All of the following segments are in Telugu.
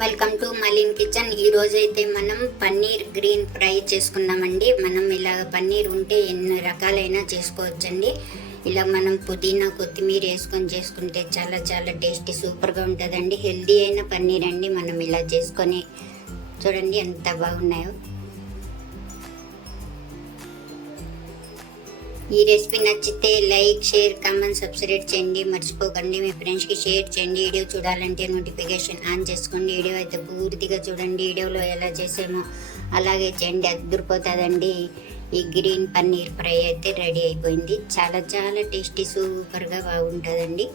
వెల్కమ్ టు మలిన్ కిచెన్ ఈ రోజైతే అయితే మనం పన్నీర్ గ్రీన్ ఫ్రై చేసుకున్నామండి మనం ఇలా పన్నీర్ ఉంటే ఎన్ని రకాలైనా చేసుకోవచ్చండి. ఇలా మనం పుదీనా కొత్తిమీర వేసుకొని చేసుకుంటే చాలా చాలా టేస్టీ సూపర్గా ఉంటుందండి. హెల్దీ అయిన పన్నీర్ అండి మనం ఇలా చేసుకొని. చూడండి ఎంత బాగున్నాయో. ఈ రెసిపీ నచ్చితే లైక్ షేర్ కామెంట్ సబ్స్క్రైబ్ చేయండి. మర్చిపోకండి. మీ ఫ్రెండ్స్కి షేర్ చేయండి. వీడియో చూడాలంటే నోటిఫికేషన్ ఆన్ చేసుకోండి. వీడియో అయితే పూర్తిగా చూడండి. వీడియోలో ఎలా చేసామో అలాగే చేయండి. అద్దరిపోతుందండి. ఈ గ్రీన్ పన్నీర్ ఫ్రై అయితే రెడీ అయిపోయింది. చాలా చాలా టేస్టీ సూపర్గా బాగుంటుందండి.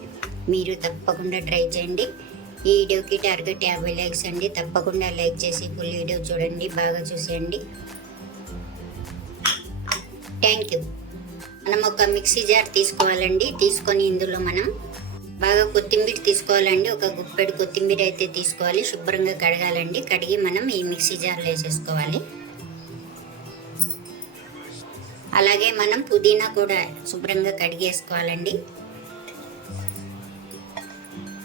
మీరు తప్పకుండా ట్రై చేయండి. ఈ వీడియోకి టార్గెట్ యాభై లైక్స్ అండి. తప్పకుండా లైక్ చేసి ఫుల్ వీడియో చూడండి. బాగా చూసేయండి. Thank you. మనం ఒక మిక్సీ జార్ తీసుకోవాలండి. తీసుకొని ఇందులో మనం బాగా కొత్తిమీర తీసుకోవాలండి. ఒక గుప్పెడు కొత్తిమీర అయితే తీసుకోవాలి. శుభ్రంగా కడగాలండి. కడిగి మనం ఈ మిక్సీ జార్లో వేసేసుకోవాలి. అలాగే మనం పుదీనా కూడా శుభ్రంగా కడిగేసుకోవాలండి.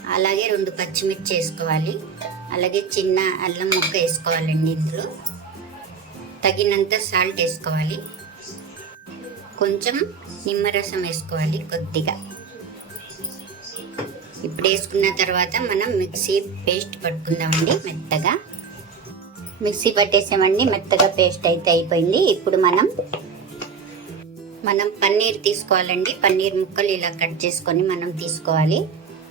అలాగే రెండు పచ్చిమిర్చి వేసుకోవాలి. అలాగే చిన్న అల్లం ముక్క వేసుకోవాలండి ఇందులో. తగినంత సాల్ట్ వేసుకోవాలి. కొంచెం నిమ్మరసం వేసుకోవాలి కొద్దిగా. ఇప్పుడు వేసుకున్న తర్వాత మనం మిక్సీ పేస్ట్ పట్టుకుందామండి మెత్తగా. మిక్సీ పట్టేసామండి మెత్తగా పేస్ట్ అయితే అయిపోయింది. ఇప్పుడు మనం మనం పన్నీర్ తీసుకోవాలండి. పన్నీర్ ముక్కలు ఇలా కట్ చేసుకొని మనం తీసుకోవాలి.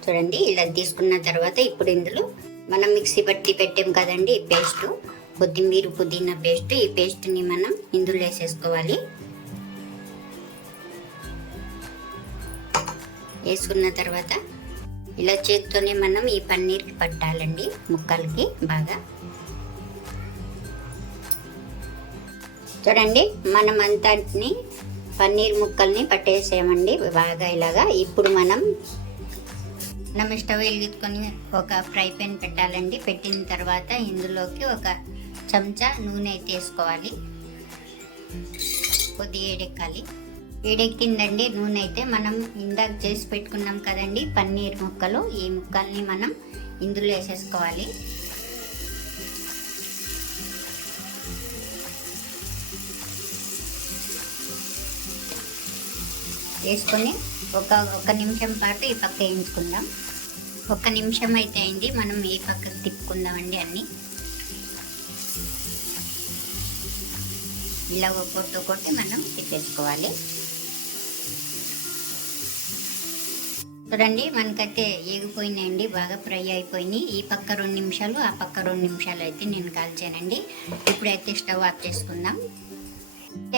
చూడండి ఇలా తీసుకున్న తర్వాత ఇప్పుడు ఇందులో మనం మిక్సీ పట్టి పెట్టాం కదండి ఈ పేస్టు. కొత్తిమీర పుదీనా పేస్ట్ ఈ పేస్ట్ని మనం ఇందులో వేసేసుకోవాలి. వేసుకున్న తర్వాత ఇలా చేత్తోనే మనం ఈ పన్నీర్కి పట్టాలండి ముక్కలకి బాగా. చూడండి మనం అంతటిని పన్నీర్ ముక్కల్ని పట్టేసేమండి. బాగా ఇలాగా ఇప్పుడు మనం మనం స్టవ్ వెలిగించుకొని ఒక ఫ్రై పెన్ పెట్టాలండి. పెట్టిన తర్వాత ఇందులోకి ఒక చెంచా నూనె అయితే వేసుకోవాలి. కొద్దిగా ఎడెక్కాలి వేడెక్కిందండి. నూనె అయితే మనం ఇందాక చేసి పెట్టుకున్నాం కదండి. పన్నీర్ ముక్కలు. ఈ ముక్కల్ని మనం ఇందులో వేసేసుకోవాలి. వేసుకొని ఒక ఒక నిమిషం పాటు ఈ పక్క వేయించుకుందాం. ఒక నిమిషం అయితే అయింది. మనం ఈ పక్కకు తిప్పుకుందామండి అన్నీ. ఇలా ఒక్కొక్కటి కొట్టి మనం తిప్పేసుకోవాలి. చూడండి మనకైతే ఏగిపోయినాయండి బాగా ఫ్రై అయిపోయినాయి. ఈ పక్క రెండు నిమిషాలు ఆ పక్క రెండు నిమిషాలు అయితే నేను కాల్చానండి. ఇప్పుడైతే స్టవ్ ఆఫ్ చేసుకుందాం.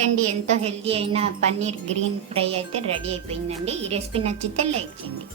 అండి ఎంతో హెల్తీ అయిన పన్నీర్ గ్రీన్ ఫ్రై అయితే రెడీ అయిపోయిందండి. ఈ రెసిపీ నచ్చితే లైక్ చేయండి.